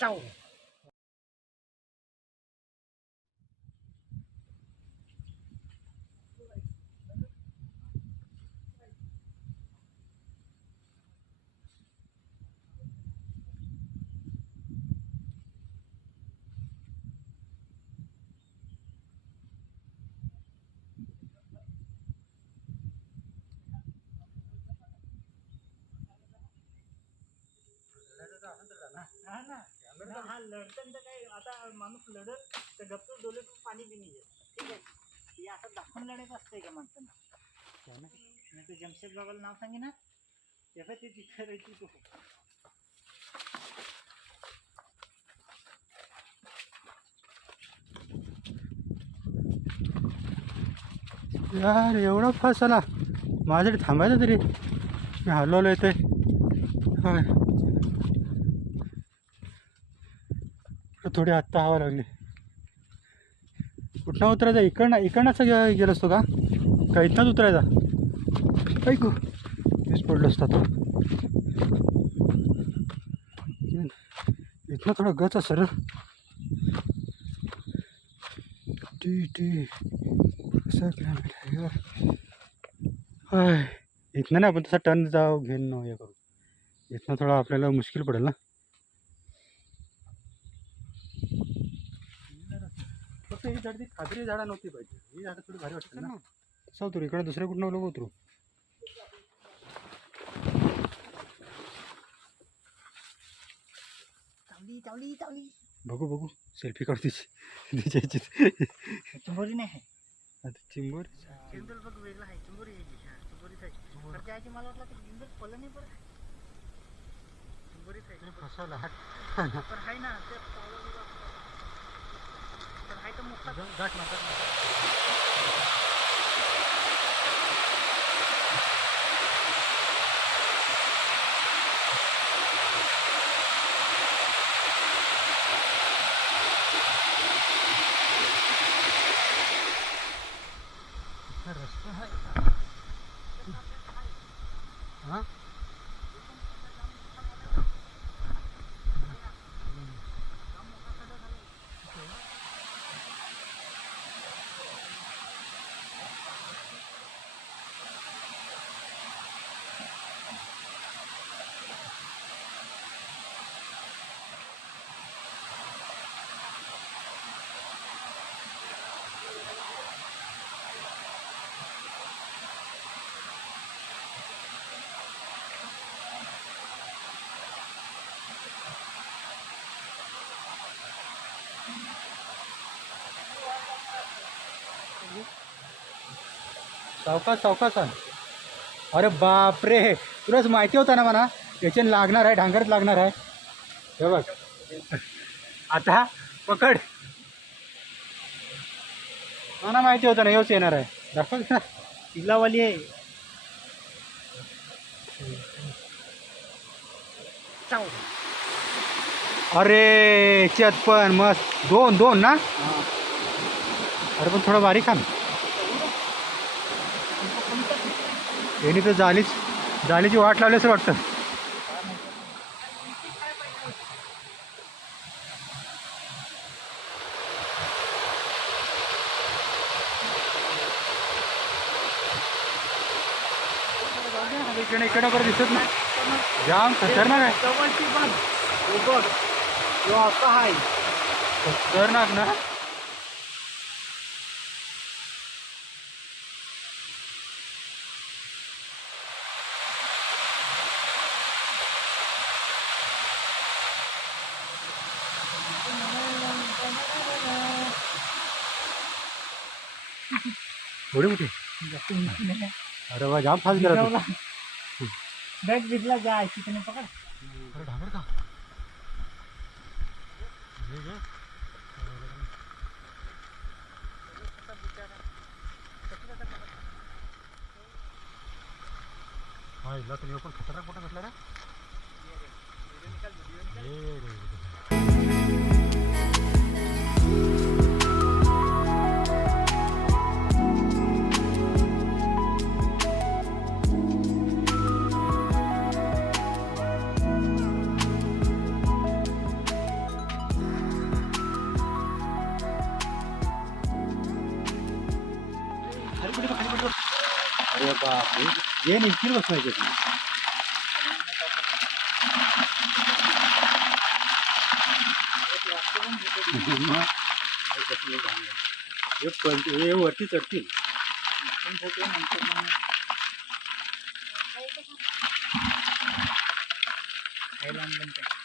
चाव. हा ना, हा लढतं तर काही आता माणूस लढत तर गप्प डोळ्यातून पाणी बी नाही येत. ठीक आहे, हे असं दाखवून लढत असतंय का माणसांना? नाही तर जमशेद बाबाला नाव सांगे ना, तेव्हा ते तिथे राहायची तो. यार एवढा फास्ट आला, माझ्यासाठी थांबायचं तरी. मी हलवलं येते. थोडी आत्ता हवा लागली. कुठं उतरायचा? इकडनंच गेलो असतो का इथनंच उतरायचा? ऐकू मीच पडलो असतो आता. इथनं थोडं गच सर. कसं इथनं ना आपण तसा टर्न जाऊ घेऊन हे करू. इथनं थोडं आपल्याला मुश्किल पडेल ना. फक्त ही झाड ती खाजरी झाडं नव्हती पाहिजे. ही झाडं थोडी भारी वाटतात ना. कसं उतरू इकडे? दुसऱ्या कुठं लोक उतरू. चावली. बघू सेल्फी काढ तिची. चिंबोरी नाही आहे. आता चिंबोरी चिंबोरी बघ वेगळा आहे. चिंबोरी आहे. चिंबोरीच आहे. मला वाटलं की चिंबोर फलं नाही बरं. चिंबोरीच आहे. फसवला पण आहे ना ते पण आहे तर मोठा गाठ मारतात. रस्ता आहे. हां सावकाश. अरे बापरे, तुलाच माहिती होतं ना मला याच्यानं लागणार आहे, डांगरच लागणार आहे. हे बघ आता पकड. मला माहिती होतं ना येऊच येणार आहे. दाखव ना किल्लावाली आहे. चाव. अरे पण मस्त. दोन ना. अरे पण थोडं बारीक खा ना. यांनी तर जालीची वाट लावली असं वाटतं. इकडे परत दिसत नाही. जाम खतरनाक आहे. जवळची पण बघ जो असा आहे खतरनाक ना. थोडी मोठी. अरे वा जाम फास्ट गेला. बॅग बिगला जाय तिथे पकड. अरे ढाबर का हा इला तुम्ही पण खतरनाक मोठा भेटला रे. अरे बापरे हे निघतील बसवायचे ते. मग हे वरती चढतील. खायला आणलं काय